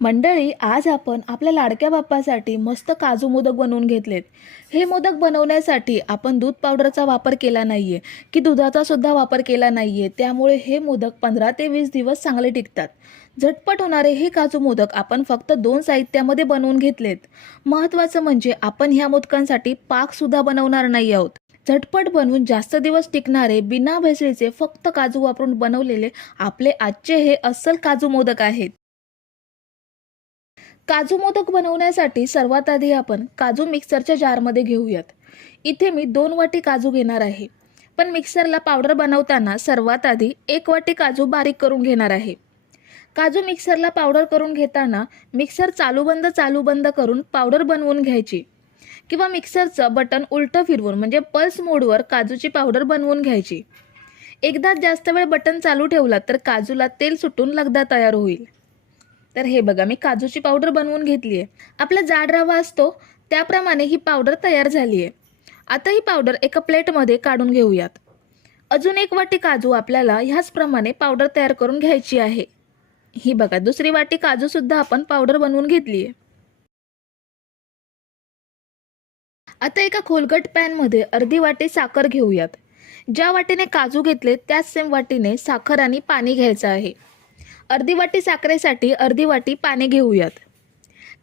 मंडळी आज आपण आपल्या लाडक्या बाप्पासाठी मस्त काजू मोदक बनवून घेतलेत. हे मोदक बनवण्यासाठी आपण दूध पावडरचा वापर केला नाही आहे की दुधाचा सुद्धा वापर केला नाही आहे त्यामुळे हे मोदक पंधरा ते वीस दिवस चांगले टिकतात. झटपट होणारे हे काजू मोदक आपण फक्त दोन साहित्यामध्ये बनवून घेतलेत. महत्त्वाचं म्हणजे आपण ह्या मोदकांसाठी पाकसुद्धा बनवणार नाही आहोत. झटपट बनवून जास्त दिवस टिकणारे बिना भेसळीचे फक्त काजू वापरून बनवलेले आपले आजचे हे अस्सल काजू मोदक आहेत. काजू मोदक बनवण्यासाठी सर्वात आधी आपण काजू मिक्सरच्या जारमध्ये घेऊयात. इथे मी दोन वाटी काजू घेणार आहे. पण मिक्सरला पावडर बनवताना सर्वात आधी एक वाटी काजू बारीक करून घेणार आहे. काजू मिक्सरला पावडर करून घेताना मिक्सर चालू बंद चालू बंद करून पावडर बनवून घ्यायची. किंवा मिक्सरचं बटन उलटं फिरवून म्हणजे पल्स मोडवर काजूची पावडर बनवून घ्यायची. एकदा जास्त वेळ बटन चालू ठेवला तर काजूला तेल सुटून लगदा तयार होईल. तर हे बघा मी काजूची पावडर बनवून घेतली आहे. आपला जाड रवा असतो त्याप्रमाणे ही पावडर तयार झाली आहे. आता ही पावडर एका प्लेटमध्ये काढून घेऊयात. अजून एक वाटी काजू आपल्याला ह्याचप्रमाणे पावडर तयार करून घ्यायची आहे. ही बघा दुसरी वाटी काजूसुद्धा आपण पावडर बनवून घेतली आहे. आता एका खोलगट पॅनमध्ये अर्धी वाटी साखर घेऊयात. ज्या वाटीने काजू घेतले त्याच सेम वाटीने साखर आणि पाणी घ्यायचं आहे. अर्धी वाटी साखरेसाठी अर्धी वाटी पाणी घेऊयात.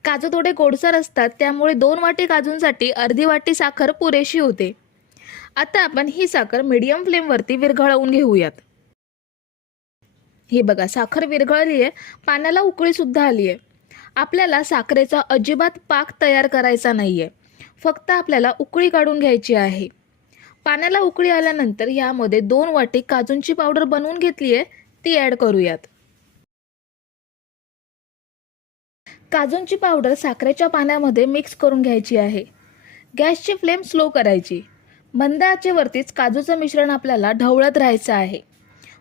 काजू थोडे गोडसर असतात त्यामुळे दोन वाटी काजूंसाठी अर्धी वाटी साखर पुरेशी होते. आता आपण ही साखर मीडियम फ्लेमवरती विरघळवून घेऊयात. हे बघा साखर विरघळली आहे पाण्याला उकळीसुद्धा आली आहे आपल्याला साखरेचा अजिबात पाक तयार करायचा नाही आहे फक्त आपल्याला उकळी काढून घ्यायची आहे. पाण्याला उकळी आल्यानंतर यामध्ये दोन वाटी काजूंची पावडर बनवून घेतली आहे ती ॲड करूयात. काजूंची पावडर साखरेच्या पाण्यामध्ये मिक्स करून घ्यायची आहे. गॅसची फ्लेम स्लो करायची. मंद आचेवरतीच काजूचं मिश्रण आपल्याला ढवळत राहायचं आहे.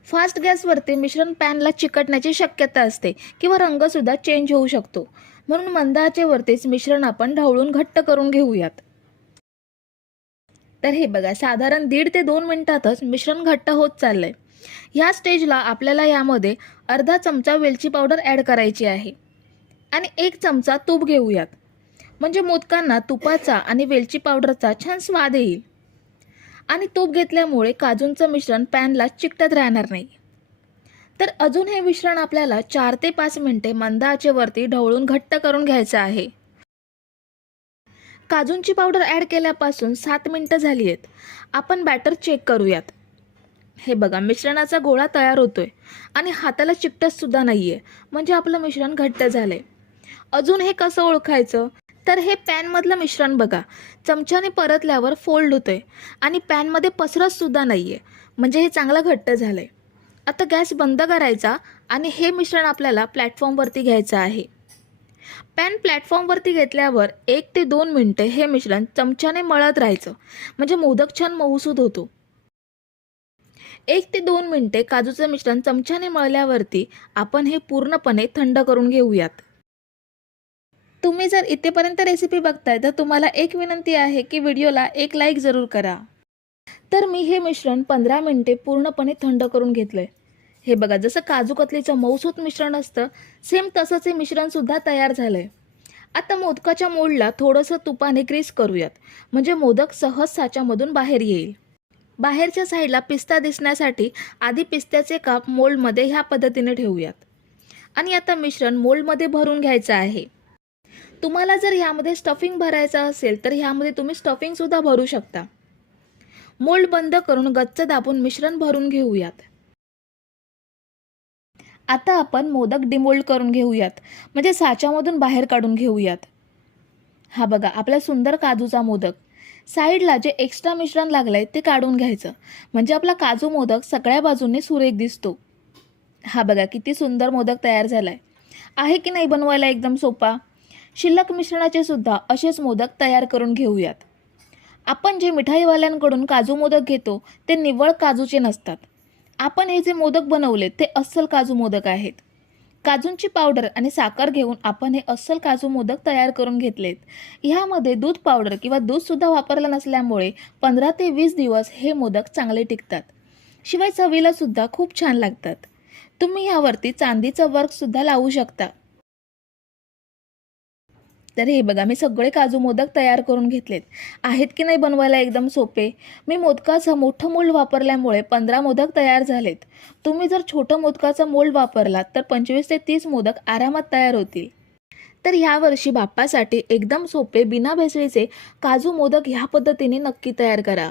फास्ट गॅसवरती मिश्रण पॅनला चिकटण्याची शक्यता असते किंवा रंगसुद्धा चेंज होऊ शकतो. म्हणून मंद आचेवरतीच मिश्रण आपण ढवळून घट्ट करून घेऊयात. तर हे बघा साधारण दीड ते दोन मिनिटातच मिश्रण घट्ट होत चाललंय. ह्या स्टेजला आपल्याला यामध्ये अर्धा चमचा वेलची पावडर ॲड करायची आहे. आणि एक चमचा तूप घेऊयात. म्हणजे मोदकांना तुपाचा आणि वेलची पावडरचा छान स्वाद येईल. आणि तूप घेतल्यामुळे काजूंचं मिश्रण पॅनला चिकटत राहणार नाही. तर अजून हे मिश्रण आपल्याला चार ते पाच मिनिटे मंद आचेवरती ढवळून घट्ट करून घ्यायचं आहे. काजूंची पावडर ॲड केल्यापासून सात मिनटं झाली आहेत आपण बॅटर चेक करूयात. हे बघा मिश्रणाचा गोळा तयार होतोय. आणि हाताला चिकटतसुद्धा नाही आहे म्हणजे आपलं मिश्रण घट्ट झालं आहे अजून हे कसं ओळखायचं? तर हे पॅनमधलं मिश्रण बघा. चमच्याने परतल्यावर फोल्ड होतंय. आणि पॅनमध्ये पसरत सुद्धा नाहीये. म्हणजे हे चांगलं घट्ट झालंय. आता गॅस बंद करायचा आणि हे मिश्रण आपल्याला प्लॅटफॉर्मवरती घ्यायचं आहे. पॅन प्लॅटफॉर्मवरती घेतल्यावर एक ते दोन मिनटे हे मिश्रण चमच्याने मळत राहायचं. म्हणजे मोदक छान मऊसूद होतो. एक ते दोन मिनटे काजूचं मिश्रण चमच्याने मळल्यावरती आपण हे पूर्णपणे थंड करून घेऊयात. तुम्ही जर इथेपर्यंत रेसिपी बघताय तर तुम्हाला एक विनंती आहे की व्हिडिओला एक लाईक जरूर करा. तर मी हे मिश्रण पंधरा मिनटे पूर्णपणे थंड करून घेतलंय. हे बघा जसं काजू कतलीचं मऊसूत मिश्रण असतं सेम तसंच हे मिश्रणसुद्धा तयार झालं आहे आता मोदकाच्या मोडला थोडंसं तुपाने ग्रीस करूयात. म्हणजे मोदक सहज साच्यामधून बाहेर येईल. बाहेरच्या साईडला पिस्ता दिसण्यासाठी आधी पिस्त्याचे काप मोल्डमध्ये ह्या पद्धतीने ठेवूयात. आणि आता मिश्रण मोल्डमध्ये भरून घ्यायचं आहे. तुम्हाला जर ह्यामध्ये स्टफिंग भरायचं असेल तर ह्यामध्ये तुम्ही स्टफिंगसुद्धा भरू शकता. मोल्ड बंद करून गच्च दाबून मिश्रण भरून घेऊयात. आता आपण मोदक डिमोल्ड करून घेऊयात. म्हणजे साच्यामधून बाहेर काढून घेऊयात. हा बघा आपला सुंदर काजूचा मोदक. साईडला जे एक्स्ट्रा मिश्रण लागलं आहे ते काढून घ्यायचं. म्हणजे आपला काजू मोदक सगळ्या बाजूने सुरेख दिसतो. हा बघा किती सुंदर मोदक तयार झाला आहे की नाही बनवायला एकदम सोपा? शिल्लक मिश्रणाचे सुद्धा असेच मोदक तयार करून घेऊयात. आपण जे मिठाईवाल्यांकडून काजू मोदक घेतो ते निव्वळ काजूचे नसतात. आपण हे जे मोदक बनवले ते अस्सल काजू मोदक आहेत. काजूंची पावडर आणि साखर घेऊन आपण हे अस्सल काजू मोदक तयार करून घेतलेत. ह्यामध्ये दूध पावडर किंवा दूधसुद्धा वापरलं नसल्यामुळे पंधरा ते वीस दिवस हे मोदक चांगले टिकतात. शिवाय चवीला सुद्धा खूप छान लागतात. तुम्ही ह्यावरती चांदीचं वर्कसुद्धा लावू शकता. तर हे बघा मी सगळे काजू मोदक तयार करून घेतलेत. आहेत की नाही बनवायला एकदम सोपे? मी मोदकाचं मोठं मोल्ड वापरल्यामुळे पंधरा मोदक तयार झालेत. तुम्ही जर छोटं मोदकाचं मोल्ड वापरलात तर पंचवीस ते तीस मोदक आरामात तयार होतील. तर यावर्षी बाप्पासाठी एकदम सोपे बिना भेसळीचे काजू मोदक ह्या पद्धतीने नक्की तयार करा.